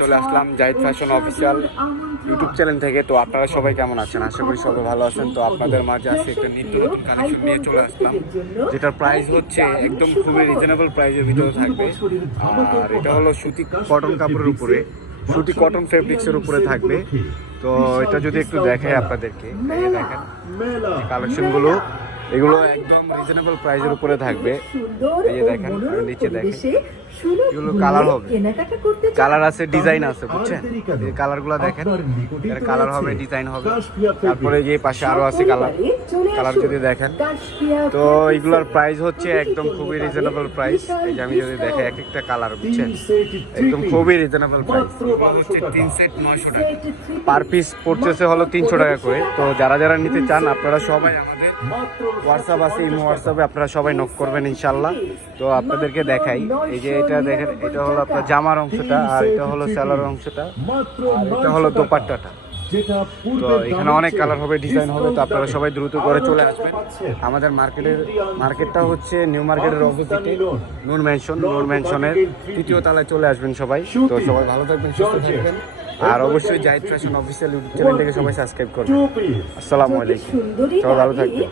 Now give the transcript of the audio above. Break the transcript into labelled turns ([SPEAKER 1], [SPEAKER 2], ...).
[SPEAKER 1] চলে আসলাম Zahid fashion official YouTube channel থেকে। তো আপনারা সবাই কেমন আছেন? আশা করি সবাই ভালো আছেন। তো আপনাদের মাঝে আজকে একটা নিত্য নতুন কালেকশন নিয়ে চলে আসলাম, যেটার প্রাইস হচ্ছে একদম খুবই রিজনেবল প্রাইসের ভিতরে থাকবে। আর এটা হলো সুতি কটন কাপড়ের উপরে, সুতি কটন ফেব্রিক্সের উপরে থাকবে। তো এটা যদি একটু দেখাই আপনাদেরকে দেখেন কালেকশনগুলো এগুলো একদম রিজনেবল প্রাইসের উপরে থাকবে। এই যে দেখেন নিচে দেখেন। এগুলো কালার হবে। কালার আছে ডিজাইন আছে বুঝছেন? এই কালারগুলো দেখেন এর কালার হবে ডিজাইন হবে। তারপরে যে পাশে আরও আছে কালার কালার যদি দেখেন তো এগুলোর প্রাইস হচ্ছে একদম খুবই রিজনেবল প্রাইস এই যে আমি যদি দেখে এক একটা কালার বুঝছেন? একদম খুবই রিজনেবল প্রাইস হচ্ছে তিন সেট নয়শো টাকা। পার পিস পড়তেছে হলো তিনশো টাকা করে। তো যারা যারা নিতে চান আপনারা সবাই আমাদের হোয়াটসঅ্যাপ আছে ইমো হোয়াটসঅ্যাপে আপনারা সবাই নক করবেন ইনশাল্লাহ তো আপনাদেরকে দেখাই। এই যে এটা দেখেন এটা হলো আপনার জামার অংশটা আর এটা হলো স্যালার অংশটা। আর এটা হলো দোপাট্টাটা। তো এখানে অনেক কালার হবে ডিজাইন হবে তো আপনারা সবাই দ্রুত করে চলে আসবেন। আমাদের মার্কেটের মার্কেটটা হচ্ছে নিউ মার্কেটের অপোজিটে নূর ম্যানশন নূর ম্যানশনের তৃতীয় তলায় চলে আসবেন সবাই। তো সবাই ভালো থাকবেন সুস্থ থাকবেন। আর অবশ্যই জাহিদ ফ্যাশন অফিসিয়াল ইউটিউব চ্যানেলটাকে সবাই সাবস্ক্রাইব করবেন। আসসালামু আলাইকুম। সবাই ভালো থাকবেন।